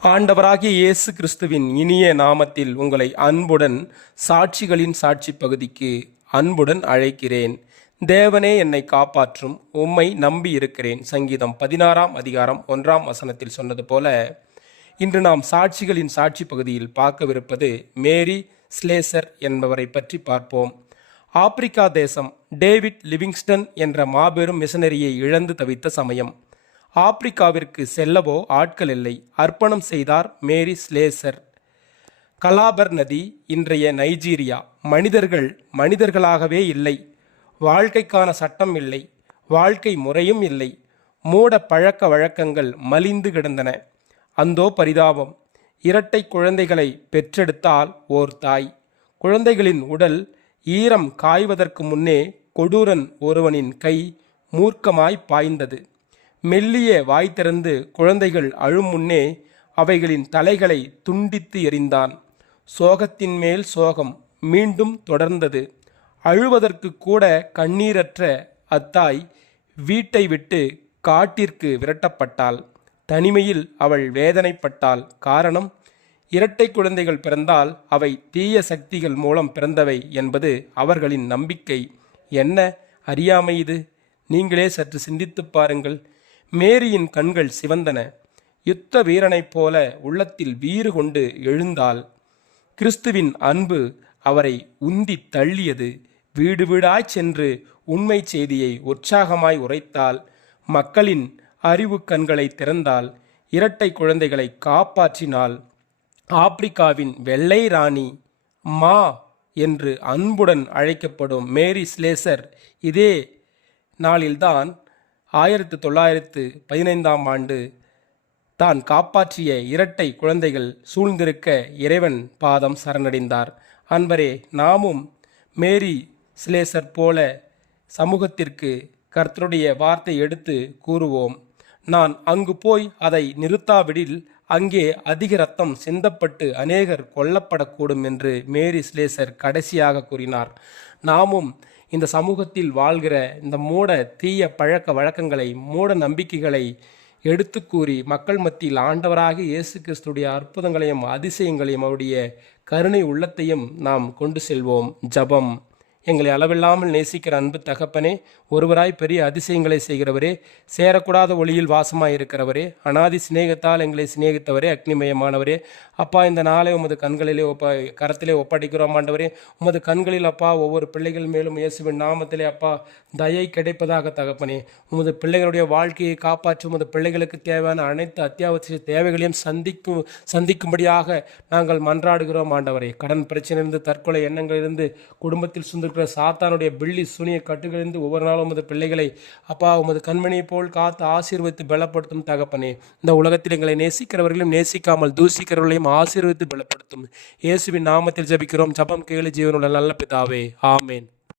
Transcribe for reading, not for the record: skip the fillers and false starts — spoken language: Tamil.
ஆண்டவராகிய இயேசு கிறிஸ்துவின் இனிய நாமத்தில் உங்களை அன்புடன் சாட்சிகளின் சாட்சி பகுதிக்கு அன்புடன் அழைக்கிறேன். தேவனே என்னை காப்பாற்றும், உம்மை நம்பி இருக்கிறேன். சங்கீதம் 16 அதிகாரம் 1 சொன்னது போல இன்று நாம் சாட்சிகளின் சாட்சி பகுதியில் பார்க்கவிருப்பது மேரி ஸ்லேசர் என்பவரை பற்றி பார்ப்போம். ஆப்பிரிக்கா தேசம் டேவிட் லிவிங்ஸ்டன் என்ற மாபெரும் மிஷனரியை இழந்து தவித்த சமயம். ஆப்பிரிக்காவிற்கு செல்லவோ ஆட்கள் இல்லை. அர்ப்பணம் செய்தார் மேரி ஸ்லேசர். கலாபர் நதி இன்றைய நைஜீரியா. மனிதர்கள் மனிதர்களாகவே இல்லை. வாழ்க்கைக்கான சட்டம் இல்லை, வாழ்க்கை முறையும் இல்லை. மூட பழக்க வழக்கங்கள் மலிந்து கிடந்தன. அந்தோ பரிதாபம்! இரட்டை குழந்தைகளை பெற்றெடுத்தால் ஓர் தாய். குழந்தைகளின் உடல் ஈரம் காய்வதற்கு முன்னே கொடூரன் ஒருவனின் கை மூர்க்கமாய் பாய்ந்தது. மெல்லிய வாய் திறந்து குழந்தைகள் அழும் முன்னே அவைகளின் தலைகளை துண்டித்து எறிந்தான். சோகத்தின் மேல் சோகம் மீண்டும் தொடர்ந்தது. அழுவதற்கு கூட கண்ணீரற்ற அத்தாய் வீட்டை விட்டு காட்டிற்கு விரட்டப்பட்டாள். தனிமையில் அவள் வேதனைப்பட்டாள். காரணம், இரட்டை குழந்தைகள் பிறந்தால் அவை தீய சக்திகள் மூலம் பிறந்தவை என்பது அவர்களின் நம்பிக்கை. என்ன அறியாமை இது! நீங்களே சற்று சிந்தித்துப் பாருங்கள். மேரியின் கண்கள் சிவந்தன. யுத்த வீரனைப் போல உள்ளத்தில் வீறு கொண்டு எழுந்தாள். கிறிஸ்துவின் அன்பு அவரை உந்தி தள்ளியது. வீடு வீடாய் சென்று உண்மை செய்தியை உற்சாகமாய் உரைத்தாள். மக்களின் அறிவு கண்களை திறந்தாள். இரட்டை குழந்தைகளை காப்பாற்றினாள். ஆப்பிரிக்காவின் வெள்ளை ராணி, மா என்று அன்புடன் அழைக்கப்படும் மேரி ஸ்லேசர் இதே நாளில்தான் 1915 தான் காப்பாற்றிய இரட்டை குழந்தைகள் சூழ்ந்திருக்க இறைவன் பாதம் சரணடைந்தார். அன்பரே, நாமும் மேரி ஸ்லேசர் போல சமூகத்திற்கு கர்த்தருடைய வார்த்தை எடுத்து கூறுவோம். நான் அங்கு போய் அதை நிறுத்தாவிடில் அங்கே அதிக ரத்தம் சிந்தப்பட்டு அநேகர் கொல்லப்படக்கூடும் என்று மேரி ஸ்லேசர் கடைசியாக கூறினார். நாமும் இந்த சமூகத்தில் வாழ்கிற இந்த மூட தீய பழக்க வழக்கங்களை, மூட நம்பிக்கைகளை எடுத்து கூறி மக்கள் மத்தியில் ஆண்டவராக இயேசு கிறிஸ்துடைய அற்புதங்களையும் அதிசயங்களையும் அவருடைய கருணை உள்ளத்தையும் நாம் கொண்டு செல்வோம். ஜபம். எங்களை அளவில்லாமல் நேசிக்கிற அன்பு தகப்பனே, ஒருவராய் பெரிய அதிசயங்களை செய்கிறவரே, சேரக்கூடாத ஒளியில் வாசமாய் இருக்கிறவரே, அனாதி சிநேகத்தால் எங்களை சிநேகித்தவரே, அக்னிமயமானவரே, அப்பா, இந்த நாளை உமது கண்களிலே கரத்திலே ஒப்படைக்கிறோம் ஆண்டவரே. உமது கண்களில் அப்பா ஒவ்வொரு பிள்ளைகள் மேலும் இயேசுவின் நாமத்திலே அப்பா தயை கிடைப்பதாக தகப்பனே. உமது பிள்ளைகளுடைய வாழ்க்கையை காப்பாற்றி உமது பிள்ளைகளுக்கு தேவையான அனைத்து அத்தியாவசிய தேவைகளையும் சந்திக்கும்படியாக நாங்கள் மன்றாடுகிறோம் ஆண்டவரே. கடன் பிரச்சனையிலிருந்து, தற்கொலை எண்ணங்களிலிருந்து, குடும்பத்தில் சுந்திருக்கிற சாத்தானுடைய பில்லி சூனிய கட்டுகளிலிருந்து ஒவ்வொரு நாளும் உமது பிள்ளைகளை அப்பா உமது கண்மணியை போல் காத்து ஆசீர்வதித்து பலப்படுத்தும் தகப்பனே. இந்த உலகத்தில் எங்களை நேசிக்கிறவர்களையும் நேசிக்காமல் தூசிக்கிறவர்களையும் ஆசீர்வதித்து பலப்படுத்தும். இயேசுவின் நாமத்தில் ஜெபிக்கிறோம். ஜபம் கேளு ஜீவனுள்ள நல்ல பிதாவே. ஆமேன்.